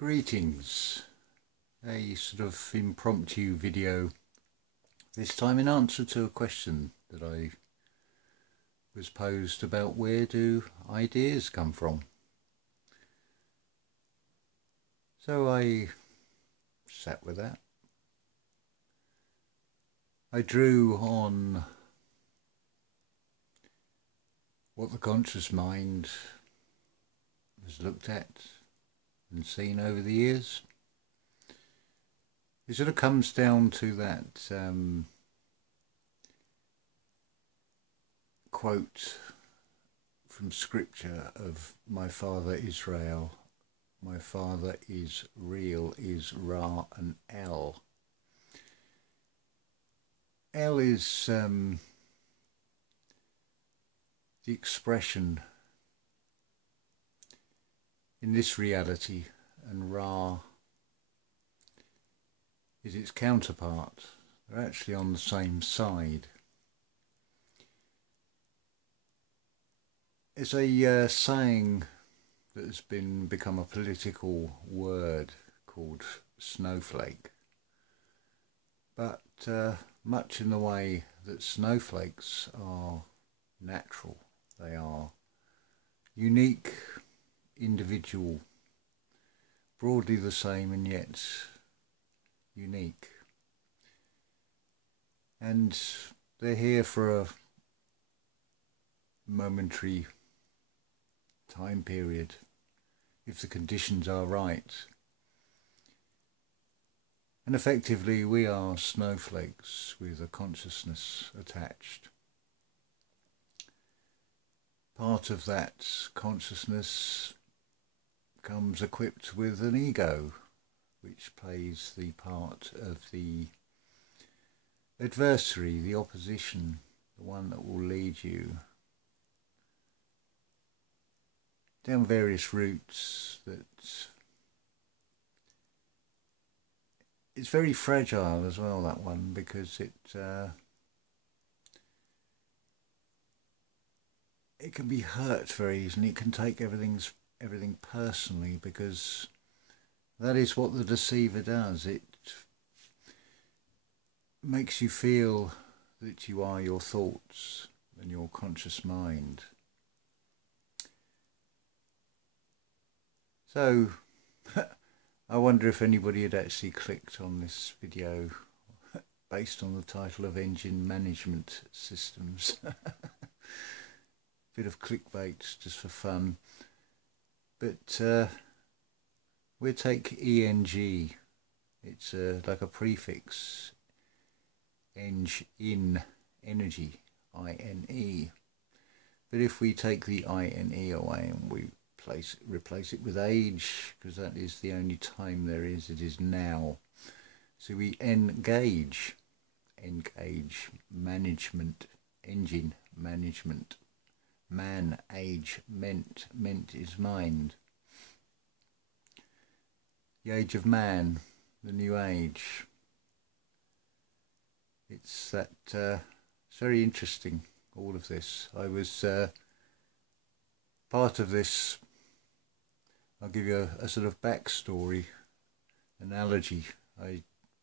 Greetings, a sort of impromptu video, this time in answer to a question that I was posed about where do ideas come from. So I sat with that. I drew on what the conscious mind has looked at and seen over the years. It sort of comes down to that quote from scripture of my father Israel, my father is real, is Ra and El. El is the expression in this reality, and Ra is its counterpart. They're actually on the same side. It's a saying that has become a political word called snowflake, but much in the way that snowflakes are natural. They are unique, individual, broadly the same and yet unique. And they're here for a momentary time period, if the conditions are right. And effectively we are snowflakes with a consciousness attached. Part of that consciousness comes equipped with an ego, which plays the part of the adversary, the opposition, the one that will lead you down various routes that it's very fragile as well, that one, because it can be hurt very easily. It can take everything personally, because that is what the deceiver does. It makes you feel that you are your thoughts and your conscious mind. So I wonder if anybody had actually clicked on this video based on the title of Engine Management Systems. Bit of clickbait just for fun. But we'll take ENG. It's like a prefix. In energy, INE. But if we take the INE away and we replace it with age, because that is the only time there is, it is now. So we engage management, engine management, Man-Age-Ment, ment is mind. The age of man, the new age. It's that, it's very interesting, all of this. I was part of this. I'll give you a sort of backstory analogy. I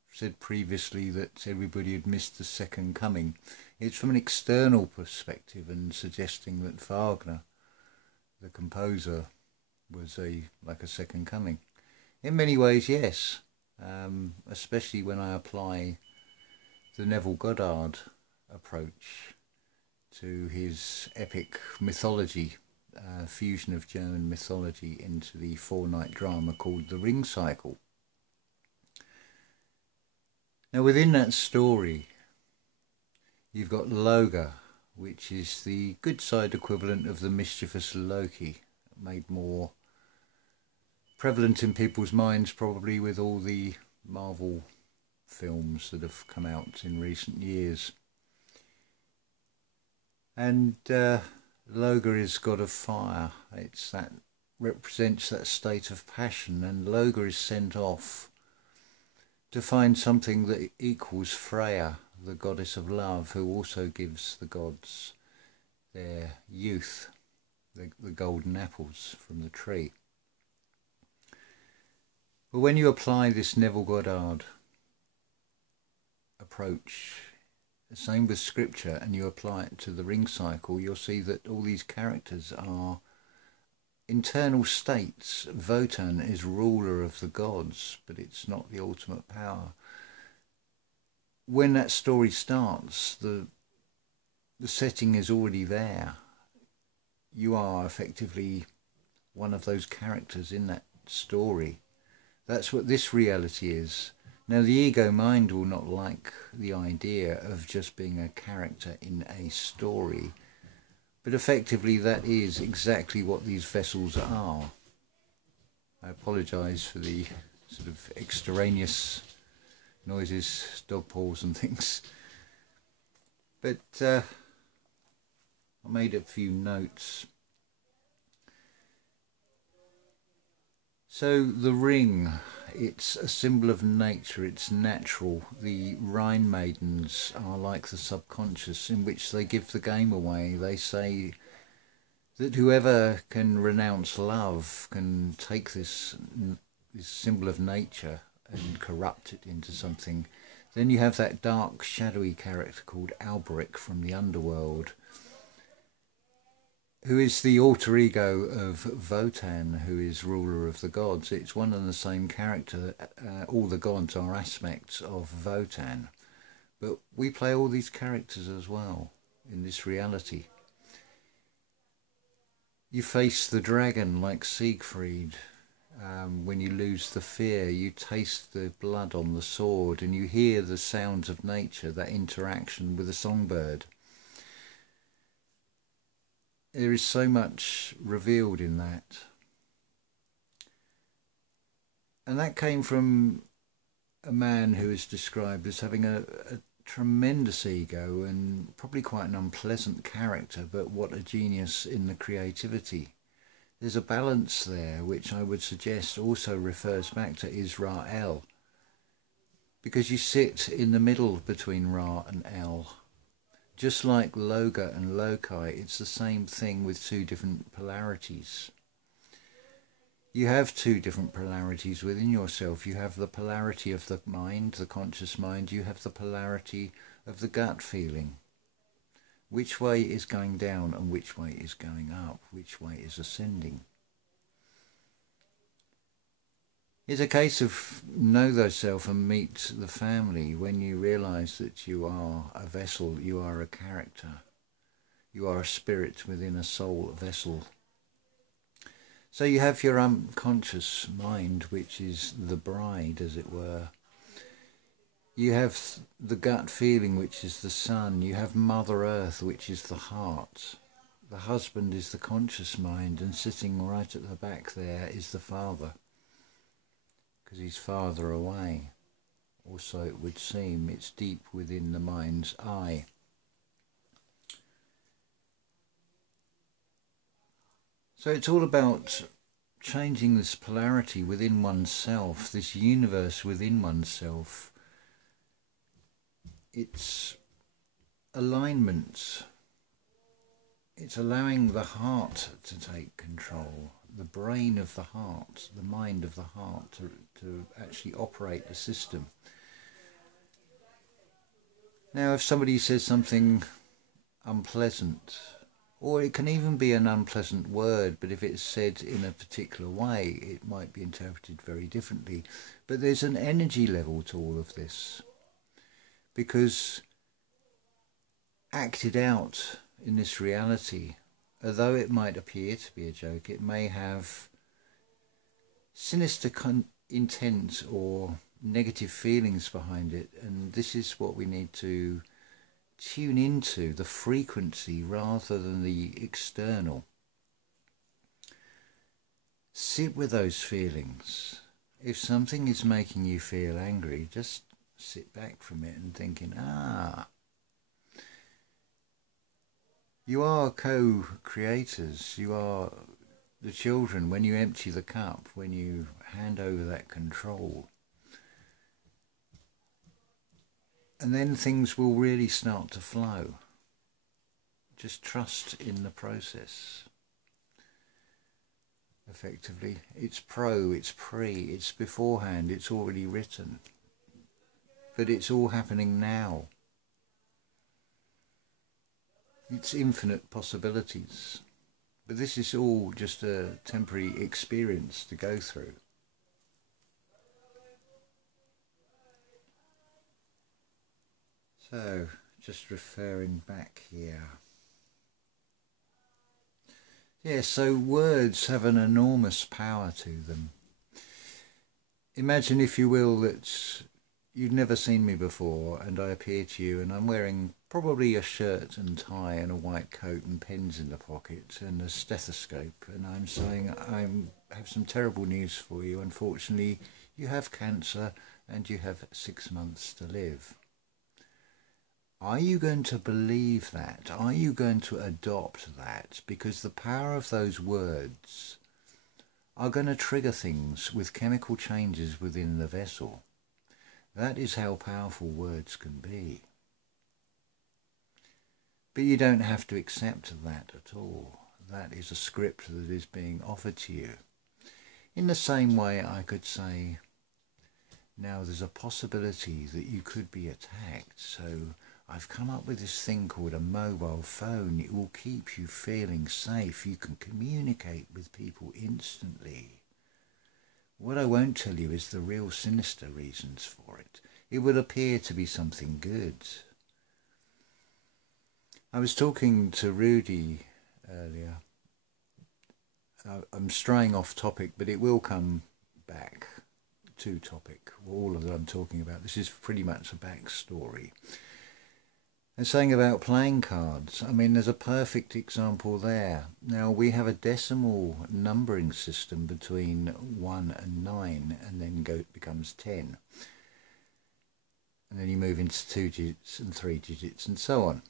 said previously that everybody had missed the second coming. It's from an external perspective and suggesting that Wagner, the composer, was like a second coming. In many ways, yes, especially when I apply the Neville Goddard approach to his epic mythology, fusion of German mythology into the four-night drama called The Ring Cycle. Now within that story you've got Loga, which is the good side equivalent of the mischievous Loki, made more prevalent in people's minds probably with all the Marvel films that have come out in recent years. And Loga is god of fire. It's that represents that state of passion, and Loga is sent off to find something that equals Freya, the goddess of love, who also gives the gods their youth, the golden apples from the tree. But when you apply this Neville Goddard approach, the same with scripture, and you apply it to the ring cycle, you'll see that all these characters are internal states. Votan is ruler of the gods, but it's not the ultimate power. When that story starts, the setting is already there. You are effectively one of those characters in that story. That's what this reality is. Now, the ego mind will not like the idea of just being a character in a story, but effectively that is exactly what these vessels are. I apologise for the sort of extraneous noises, dog paws and things, but I made a few notes. So the ring, it's a symbol of nature, it's natural. The Rhine maidens are like the subconscious, in which they give the game away. They say that whoever can renounce love can take this symbol of nature and corrupt it into something. Then you have that dark, shadowy character called Alberic from the underworld, who is the alter ego of Votan, who is ruler of the gods. It's one and the same character. All the gods are aspects of Votan. But we play all these characters as well in this reality. You face the dragon like Siegfried. When you lose the fear, you taste the blood on the sword and you hear the sounds of nature, that interaction with a songbird. There is so much revealed in that. And that came from a man who is described as having a tremendous ego and probably quite an unpleasant character, but what a genius in the creativity. There's a balance there which I would suggest also refers back to Israel, because you sit in the middle between Ra and El. Just like Loga and Loci, it's the same thing with two different polarities. You have two different polarities within yourself. You have the polarity of the mind, the conscious mind. You have the polarity of the gut feeling. Which way is going down and which way is going up? Which way is ascending? It's a case of know thyself and meet the family. When you realise that you are a vessel, you are a character. You are a spirit within a soul vessel. So you have your unconscious mind, which is the bride, as it were. You have the gut feeling, which is the sun. You have Mother Earth, which is the heart. The husband is the conscious mind, and sitting right at the back there is the father, because he's farther away, or so it would seem. It's deep within the mind's eye. So it's all about changing this polarity within oneself, this universe within oneself. It's alignment. It's allowing the heart to take control, the brain of the heart, the mind of the heart to actually operate the system. Now, if somebody says something unpleasant, or it can even be an unpleasant word, but if it's said in a particular way, it might be interpreted very differently. But there's an energy level to all of this, because acted out in this reality, although it might appear to be a joke, it may have sinister intent or negative feelings behind it, and this is what we need to tune into, the frequency rather than the external. Sit with those feelings. If something is making you feel angry, just sit back from it and thinking, you are co-creators, you are the children. When you empty the cup, when you hand over that control, and then things will really start to flow. Just trust in the process. effectively. It's pro, it's pre, it's beforehand, it's already written. But it's all happening now. It's infinite possibilities. But this is all just a temporary experience to go through. So, just referring back here. Yeah, so words have an enormous power to them. Imagine, if you will, that you've never seen me before and I appear to you and I'm wearing probably a shirt and tie and a white coat and pens in the pocket and a stethoscope, and I'm saying, I have some terrible news for you. Unfortunately, you have cancer and you have 6 months to live. Are you going to believe that? Are you going to adopt that? Because the power of those words are going to trigger things with chemical changes within the vessel. That is how powerful words can be. But you don't have to accept that at all. That is a script that is being offered to you. In the same way, I could say, now there's a possibility that you could be attacked, so I've come up with this thing called a mobile phone. It will keep you feeling safe. You can communicate with people instantly. What I won't tell you is the real sinister reasons for it. It would appear to be something good. I was talking to Rudy earlier. I'm straying off topic, but it will come back to topic. All of that I'm talking about. This is pretty much a backstory. And saying about playing cards, I mean, there's a perfect example there. Now, we have a decimal numbering system between 1 and 9, and then it becomes 10. And then you move into 2 digits and 3 digits and so on.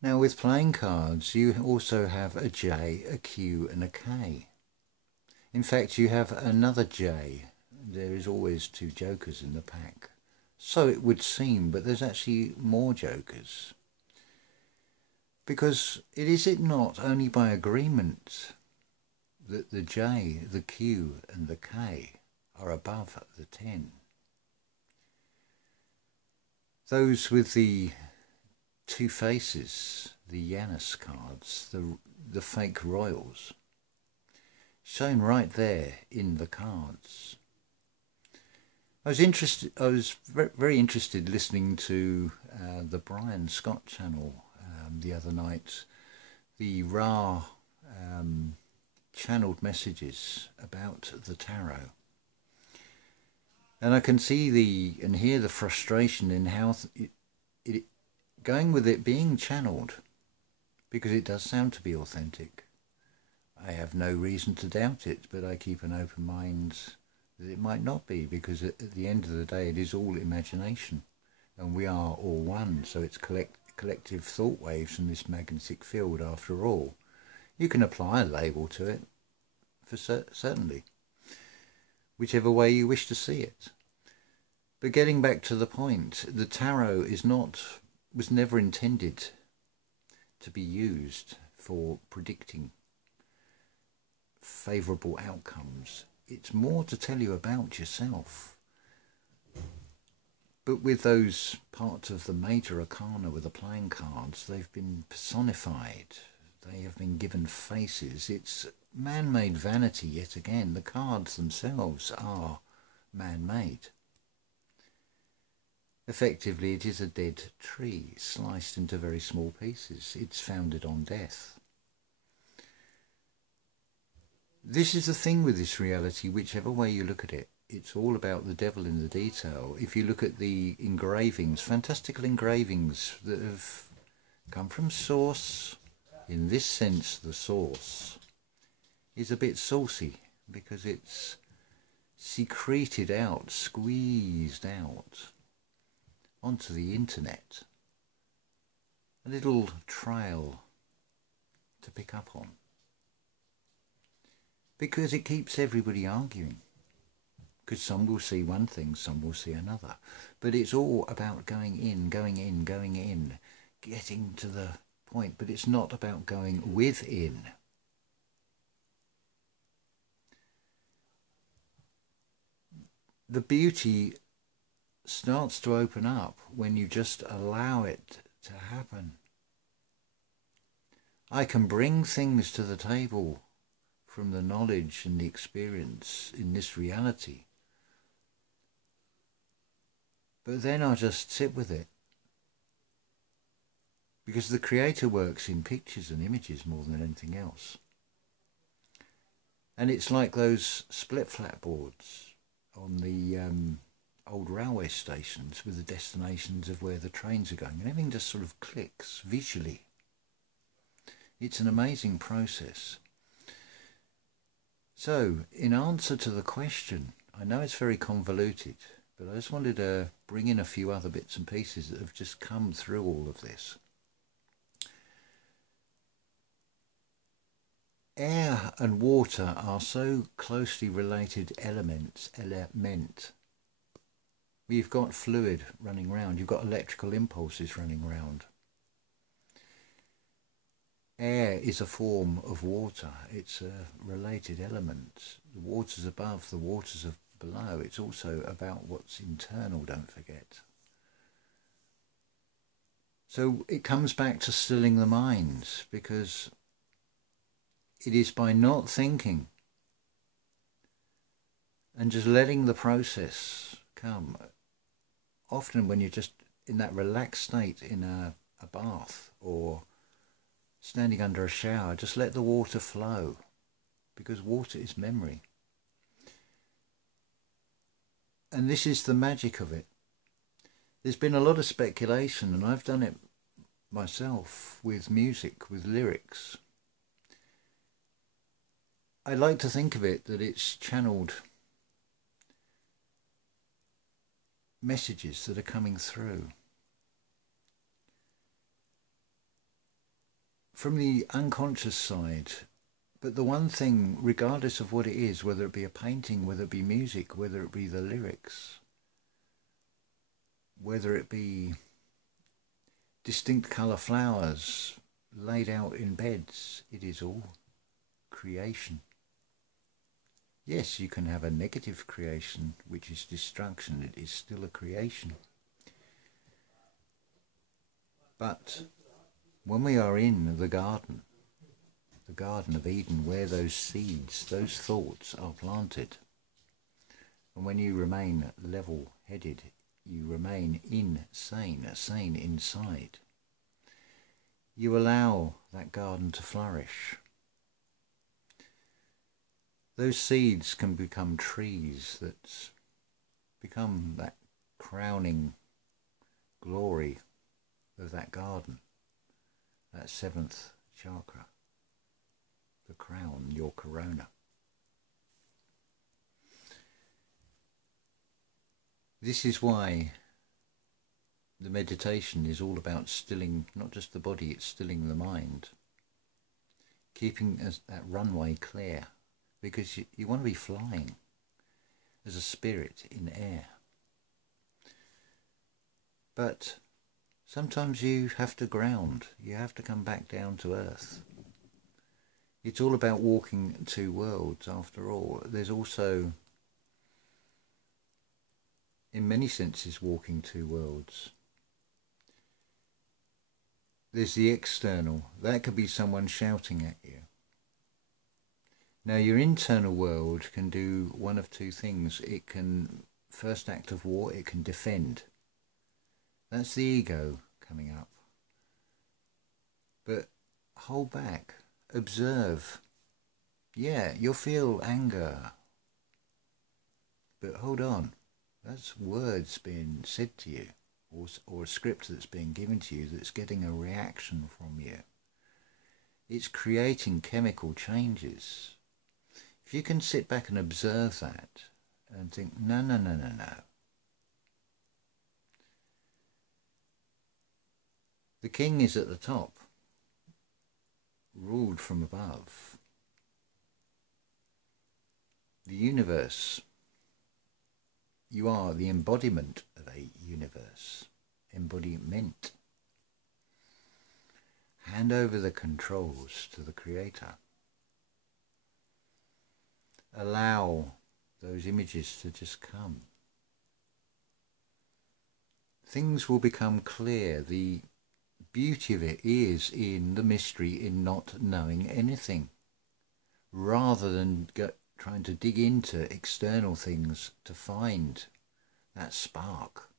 Now, with playing cards, you also have a J, a Q and a K. In fact, you have another J. There is always 2 jokers in the pack. So it would seem, but there's actually more jokers. Because is it not only by agreement that the J, the Q and the K are above the 10? Those with the 2 faces, the Janus cards, the fake royals, shown right there in the cards. I was very interested listening to the Brian Scott channel the other night. The Ra channeled messages about the tarot, and I can see and hear the frustration in how it going with it being channeled, because it does sound to be authentic. I have no reason to doubt it, but I keep an open mind that it might not be, because at the end of the day it is all imagination and we are all one, so it's collective thought waves from this magnetic field after all. You can apply a label to it, for certainly, whichever way you wish to see it. But getting back to the point, the tarot was never intended to be used for predicting favourable outcomes. It's more to tell you about yourself. But with those parts of the major arcana with the playing cards, they've been personified. They have been given faces. It's man-made vanity yet again. The cards themselves are man-made. Effectively, it is a dead tree sliced into very small pieces. It's founded on death. This is the thing with this reality, whichever way you look at it. It's all about the devil in the detail. If you look at the engravings, fantastical engravings that have come from source, in this sense the source is a bit saucy because it's secreted out, squeezed out onto the internet. A little trail to pick up on. Because it keeps everybody arguing. Because some will see one thing, some will see another. But it's all about going in, getting to the point. But it's not about going within. the beauty starts to open up when you just allow it to happen. I can bring things to the table from the knowledge and the experience in this reality, but then I just sit with it. Because the Creator works in pictures and images more than anything else. And it's like those split flat boards on the old railway stations with the destinations of where the trains are going. And everything just sort of clicks visually. It's an amazing process. So, in answer to the question, I know it's very convoluted, but I just wanted to bring in a few other bits and pieces that have just come through all of this. Air and water are so closely related elements, You've got fluid running around, you've got electrical impulses running around. Air is a form of water, it's a related element. The water's above, the water's below. It's also about what's internal, don't forget. So it comes back to stilling the mind, because it is by not thinking and just letting the process come. Often when you're just in that relaxed state in a bath or standing under a shower, just let the water flow, because water is memory. And this is the magic of it. There's been a lot of speculation, and I've done it myself with music, with lyrics. I like to think of it that it's channeled messages that are coming through from the unconscious side. But the one thing, regardless of what it is, whether it be a painting, whether it be music, whether it be the lyrics, whether it be distinct colour flowers laid out in beds, it is all creation. Yes, you can have a negative creation, which is destruction. It is still a creation. But when we are in the Garden of Eden, where those seeds, those thoughts are planted, and when you remain level-headed, you remain sane inside, you allow that garden to flourish. Those seeds can become trees that become that crowning glory of that garden, that seventh chakra, the crown, your corona. This is why the meditation is all about stilling not just the body, it's stilling the mind, keeping that runway clear. Because you want to be flying as a spirit in air. But sometimes you have to ground. You have to come back down to earth. It's all about walking two worlds after all. There's also, in many senses, walking two worlds. There's the external. That could be someone shouting at you. Now, your internal world can do one of two things. It can, first act of war, it can defend. That's the ego coming up. But hold back, observe. Yeah, you'll feel anger. But hold on, that's words being said to you, or a script that's being given to you that's getting a reaction from you. It's creating chemical changes. If you can sit back and observe that and think, no. The king is at the top, ruled from above. The universe, you are the embodiment of a universe, embodiment. Hand over the controls to the Creator. Allow those images to just come. things will become clear. The beauty of it is in the mystery, in not knowing anything, rather than trying to dig into external things to find that spark.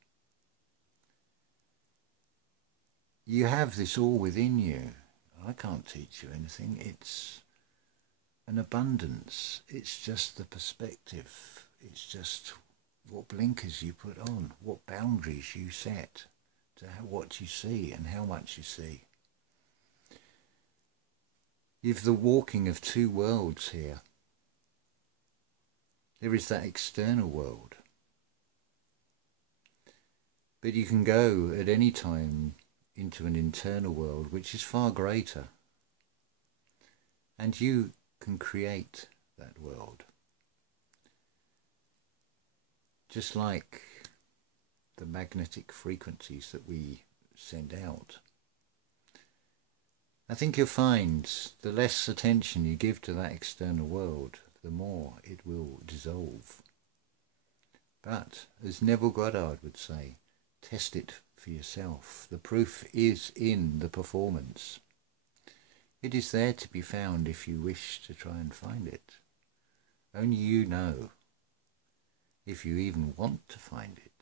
You have this all within you. I can't teach you anything. It's an abundance. It's just the perspective. It's just what blinkers you put on, what boundaries you set to what you see and how much you see. You've the walking of two worlds here. There is that external world, but you can go at any time into an internal world which is far greater, and you can create that world. Just like the magnetic frequencies that we send out. I think you'll find the less attention you give to that external world, the more it will dissolve. But, as Neville Goddard would say, test it for yourself. The proof is in the performance. It is there to be found if you wish to try and find it. Only you know if you even want to find it.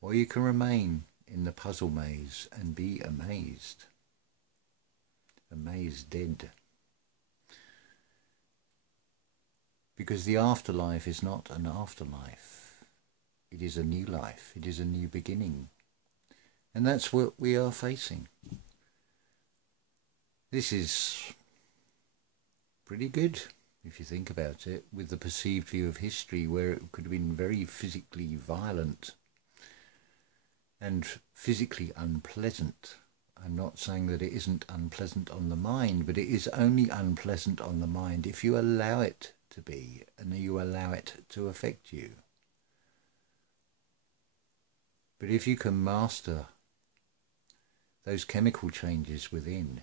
Or you can remain in the puzzle maze and be amazed. Amazed dead. Because the afterlife is not an afterlife. It is a new life. It is a new beginning. And that's what we are facing. This is pretty good, if you think about it, with the perceived view of history, where it could have been very physically violent and physically unpleasant. I'm not saying that it isn't unpleasant on the mind, but it is only unpleasant on the mind if you allow it to be, and you allow it to affect you. But if you can master those chemical changes within,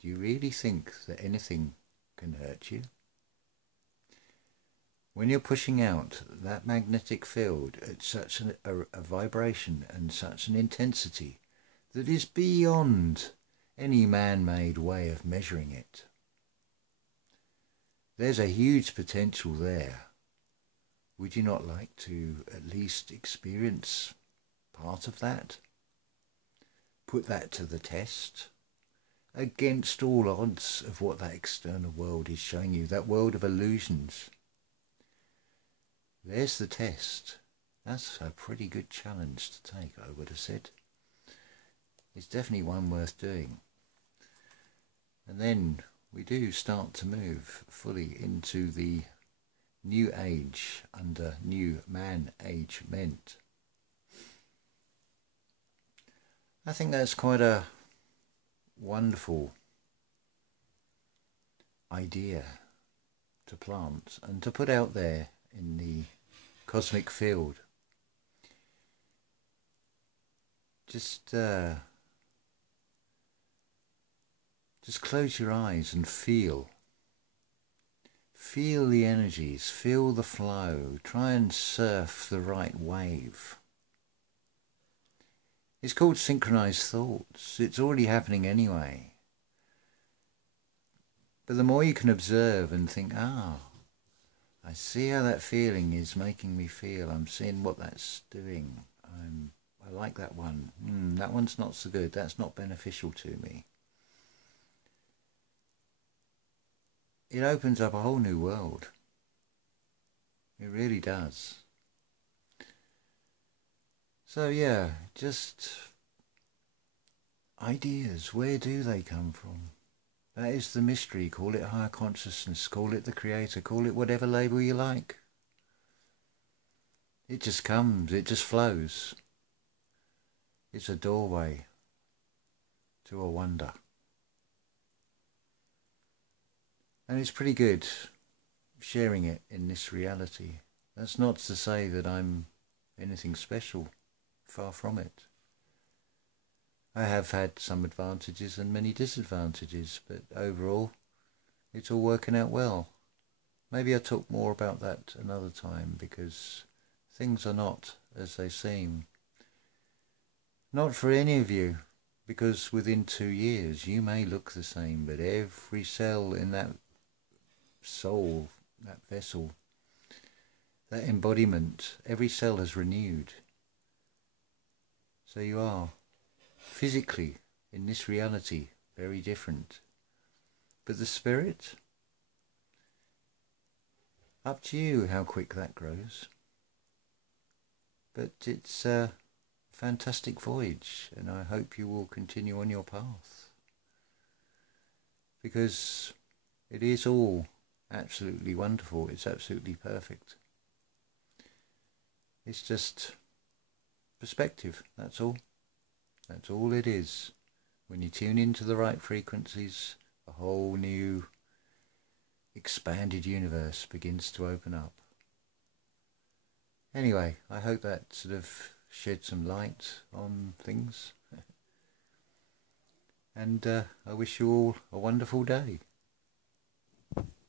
do you really think that anything can hurt you? When you're pushing out that magnetic field at such a vibration and such an intensity that is beyond any man-made way of measuring it, there's a huge potential there. Would you not like to at least experience part of that? Put that to the test against all odds of what that external world is showing you, that world of illusions. There's the test. That's a pretty good challenge to take, I would have said. It's definitely one worth doing. And then we do start to move fully into the new age under new Man-Age-Ment. I think that's quite a wonderful idea to plant and to put out there in the cosmic field. Just close your eyes and feel the energies, feel the flow, try and surf the right wave. It's called synchronized thoughts. It's already happening anyway. But the more you can observe and think, I see how that feeling is making me feel. I'm seeing what that's doing. I like that one. That one's not so good. That's not beneficial to me. It opens up a whole new world. It really does. So yeah, just ideas. Where do they come from? That is the mystery. Call it higher consciousness, call it the creator, call it whatever label you like. It just comes, it just flows. It's a doorway to a wonder. And it's pretty good sharing it in this reality. That's not to say that I'm anything special, far from it. I have had some advantages and many disadvantages, but overall it's all working out well. Maybe I'll talk more about that another time, because things are not as they seem. Not for any of you, because within 2 years you may look the same, but every cell in that soul, that vessel, that embodiment, every cell has renewed. So you are physically, in this reality, very different. But the spirit, up to you how quick that grows. But it's a fantastic voyage, and I hope you will continue on your path, because it is all absolutely wonderful. It's absolutely perfect. It's just perspective, that's all. That's all it is. When you tune into the right frequencies, a whole new expanded universe begins to open up. Anyway, I hope that sort of shed some light on things. And I wish you all a wonderful day.